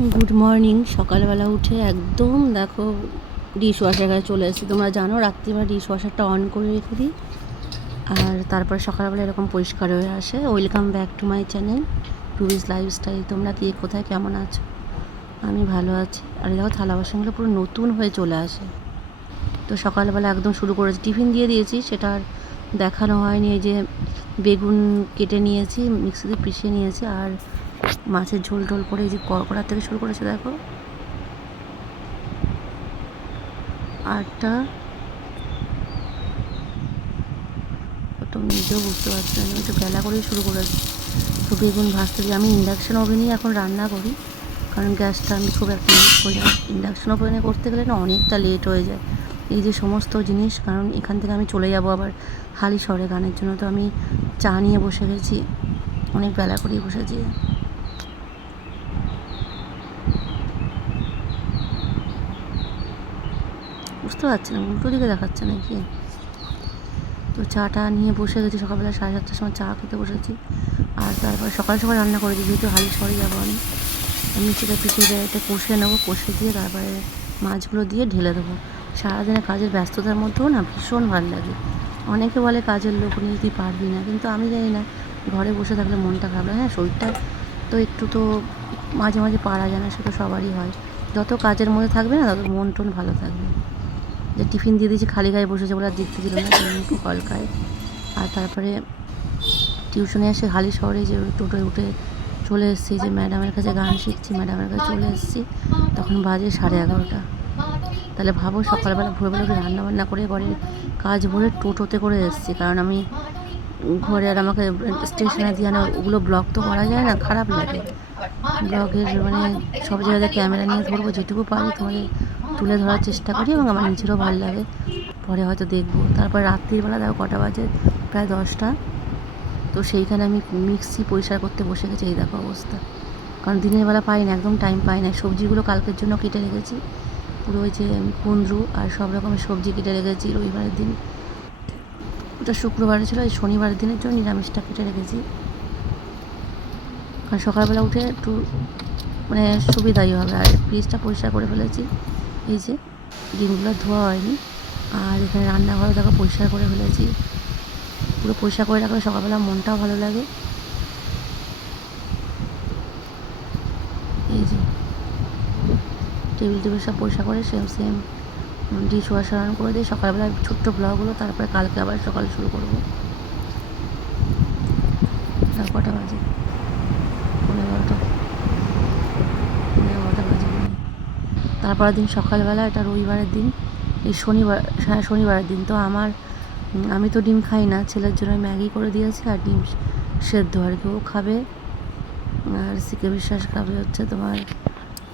Good morning. সকালবেলা উঠে একদম দেখো ডিশ ওয়াশার কাছে চলে এসেছি। তোমরা জানো রাত্রিবেলা ডিশ ওয়াশারটা অন করে রেখে দিই, আর তারপরে সকালবেলা এরকম পরিষ্কার হয়ে আসে। Welcome back to my channel Rubi's lifestyle. তোমরা কি কোথায় কেমন আছো? আমি ভালো আছি। আর দেখো থালা বাসনগুলো পুরো নতুন হয়ে চলে আসে। তো সকালবেলা একদম শুরু করেছি, টিফিন দিয়ে দিয়েছি, সেটা আর দেখানো হয়নি। এই যে বেগুন কেটে নিয়েছি, মিক্সিতে পিষে নিয়েছি, আর মাছের ঝোল টোল করে এই যে কড়ার থেকে শুরু করেছে দেখো। আটটা তো নিজেও বুঝতে পারছি না, একটু বেলা করেই শুরু করেছি। তো বেগুন ভাজতে দিয়ে আমি ইন্ডাকশান ওভেনেই এখন রান্না করি, কারণ গ্যাসটা আমি খুব একটা ইউজ করি না। ইন্ডাকশান ওভেনে করতে গেলে না অনেকটা লেট হয়ে যায় এই যে সমস্ত জিনিস, কারণ এখান থেকে আমি চলে যাব আবার হালিশহরে গানের জন্য। তো আমি চা নিয়ে বসে গেছি, অনেক বেলা করেই বসেছি। বুঝতে পারছি না উল্টো দিকে দেখাচ্ছে নাকি। তো চাটা নিয়ে বসে গেছি, সকালবেলা 7:30টার সময় চা খেতে বসেছি। আর তারপরে সকাল সকাল রান্না করেছি, যেহেতু হালিশহরে যাবো আমি। নিচেটা পিছিয়ে এটা কষে নেবো, কষে দিয়ে তারপরে মাছগুলো দিয়ে ঢেলে দেবো। সারাদিনে কাজের ব্যস্ততার মধ্যেও না ভীষণ ভালো লাগে। অনেকে বলে কাজের লোক নিয়ে তুই পারবি না, কিন্তু আমি জানি না, ঘরে বসে থাকলে মনটা খারাপ লাগে। হ্যাঁ, শরীরটা তো একটু তো মাঝে মাঝে পারা যায় না, সে তো সবারই হয়। যত কাজের মধ্যে থাকবে না তত মন টন ভালো থাকবে। যে টিফিন দিয়ে দিয়েছি, খালি গায়ে বসেছে বলে আর দেখতে দিল না, একটু কলকায়। আর তারপরে টিউশনে এসে হালিশহরে যে টোটোয় উঠে চলে এসেছি, যে ম্যাডামের কাছে গান শিখছি, ম্যাডামের কাছে চলে এসেছি। তখন বাজে 11:30। তাহলে ভাবো সকালবেলা ভোরবেলা উঠে রান্নাবান্না করে ঘরের কাজ ভরে টোটোতে করে এসেছি, কারণ আমি ঘরে আর আমাকে স্টেশনে দিয়ে আনা, ওগুলো ব্লগ তো করা যায় না, খারাপ লাগে। ব্লগের মানে সব জায়গাতে ক্যামেরা নিয়ে ধরবো, যেটুকু পারি তোমাদের তুলে ধরার চেষ্টা করি, এবং আমার নিজেরও ভালো লাগে। পরে হয়তো দেখবো। তারপর রাত্রিবেলা দেখো কটা বাজে, প্রায় 10টা। তো সেইখানে আমি মিক্সি পরিষ্কার করতে বসে গেছি, এই দেখো অবস্থা। কারণ দিনের বেলা পাই না, একদম টাইম পাই না। সবজিগুলো কালকের জন্য কেটে রেখেছি, পুরো ওই যে কুঁদরু আর সব রকমের সবজি কেটে রেখেছি রবিবারের দিন। ওটা শুক্রবারে ছিল, এই শনিবারের দিনের জন্য নিরামিষটা কেটে রেখেছি। কারণ সকালবেলা উঠে একটু মানে সুবিধাই হবে। আর ফ্রিজটা পরিষ্কার করে ফেলেছি, এই যে ডিমগুলো ধোয়া হয়নি। আর এখানে রান্নাঘরে দেখো পরিষ্কার করে ফেলেছি, পুরো পরিষ্কার করে রাখলে সকালবেলা মনটাও ভালো লাগে। এই যে টেবিল সব পরিষ্কার করে same same dish washer on করে দিই সকালবেলা ছোট্ট ব্লগগুলো। তারপরে কালকে আবার সকাল শুরু করবো। আর কটা বাজে, 11:30, 11:30 বাজে। তারপরের দিন সকালবেলা, এটা রবিবারের দিন, এই হ্যাঁ শনিবারের দিন। তো আমি তো ডিম খাই না, ছেলের জন্য ম্যাগি করে দিয়েছি আর ডিম সেদ্ধ আর কি, ও খাবে। আর সিকে বিশ্বাস খাবে হচ্ছে তোমার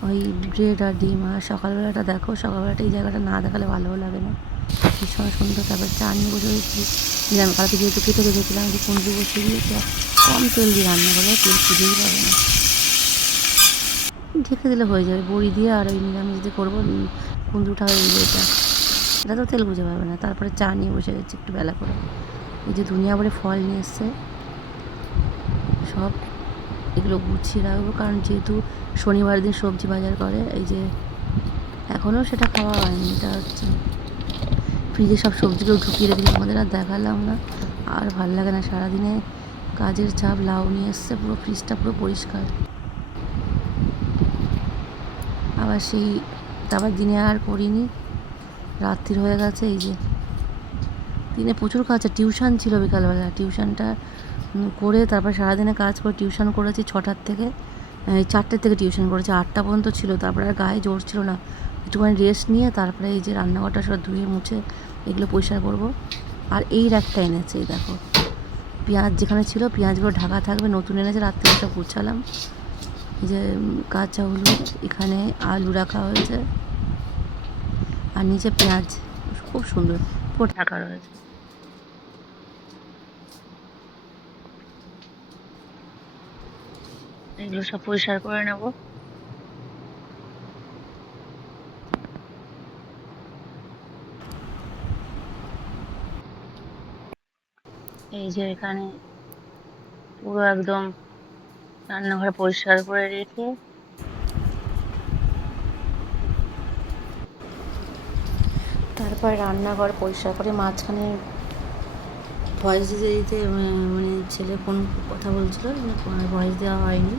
ওই ব্রেড আর ডিম। আর সকালবেলাটা দেখো, সকালবেলাটা এই জায়গাটা না দেখালে ভালোও লাগে না, ভীষণ সুন্দর। তারপর চা নিয়ে বসে দিচ্ছি। আমি কালকে যেহেতু কেটে রেখেছিলাম, যে কুঁদরু বসিয়ে দিয়েছি, কম তেল দিয়ে রান্না করলে তেল খুঁজেই পাবে না, ঢেকে দিলে হয়ে যাবে। বড়ি দিয়ে আর ওই নিরামিষ দিয়ে করবো, কুঁদরুটা হয়ে গেলে এটা তো তেল বুঝে পাবে না। তারপরে চা নিয়ে বসে গেছি একটু বেলা করে। এই যে দুনিয়া ভরে ফল নিয়ে এসছে, সব এগুলো গুছিয়ে রাখবো, কারণ যেহেতু শনিবার দিন সবজি বাজার করে। এই যে এখনও সেটা খাওয়া হয়নি, এটা হচ্ছে ফ্রিজে সব সবজিগুলো ঢুকিয়ে রেখেছি, আমাদের আর দেখালাম না। আর ভাল লাগে না, সারাদিনে কাজের চাপ। লাউ নিয়ে এসছে, পুরো ফ্রিজটা পুরো পরিষ্কার। আবার সেই তারপর দিনে আর করিনি, রাত্রির হয়ে গেছে। এই যে দিনে প্রচুর কাজ, টিউশন ছিল বিকালবেলা, টিউশনটা করে তারপর সারাদিনে কাজ করে টিউশন করেছি 6টার থেকে, 4টের থেকে টিউশন করেছি, 8টা পর্যন্ত ছিল। তারপরে আর গায়ে জোর ছিল না, একটুখানি রেস্ট নিয়ে তারপরে এই যে রান্নাঘরটা সব ধুয়ে মুছে এগুলো পরিষ্কার করবো। আর এই র্যাকটা এনেছে, এই দেখো পেঁয়াজ যেখানে ছিল পেঁয়াজগুলো ঢাকা থাকবে, নতুন এনেছে, রাত্রে সব গুছালাম। এই যে কাঁচা হলুদ, এখানে আলু রাখা হয়েছে, আর নিচে পেঁয়াজ খুব সুন্দর পুরো ঢাকা রয়েছে। এগুলো সব পরিষ্কার করে নেব। এই যে এখানে পুরো একদম রান্নাঘর পরিষ্কার করে রেখে তারপরে রান্নাঘর পরিষ্কার করে মাঝখানে ভয়েস দিতে দিতে মানে ছেলে ফোন কথা বলছিলো, ভয়েস দেওয়া হয়নি।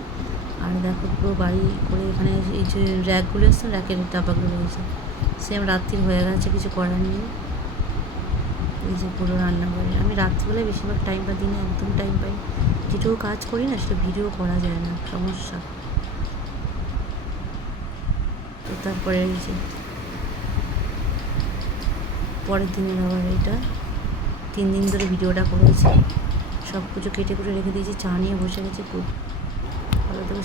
আর দেখো পুরো বাড়ি করে এখানে এই যে র্যাকগুলো এসছে, র্যাকের ডাব্বাগুলো রয়েছে, সেম রাত্রির হয়ে গেছে, কিছু করার নেই। এই যে পুরো রান্নাঘরে আমি রাত্রিবেলায় বেশিরভাগ টাইম পাই, দিনে একদম টাইম পাই। যেটুকু কাজ করি না সেটা ভিডিও করা যায় না, সমস্যা। তো তারপরে এই যে পরের দিনের আবার এটা 3 দিন ধরে ভিডিওটা করেছি, সব কিছু কেটে কুটে রেখে দিয়েছি, চা নিয়ে বসে গেছি। খুব ভালো থেকে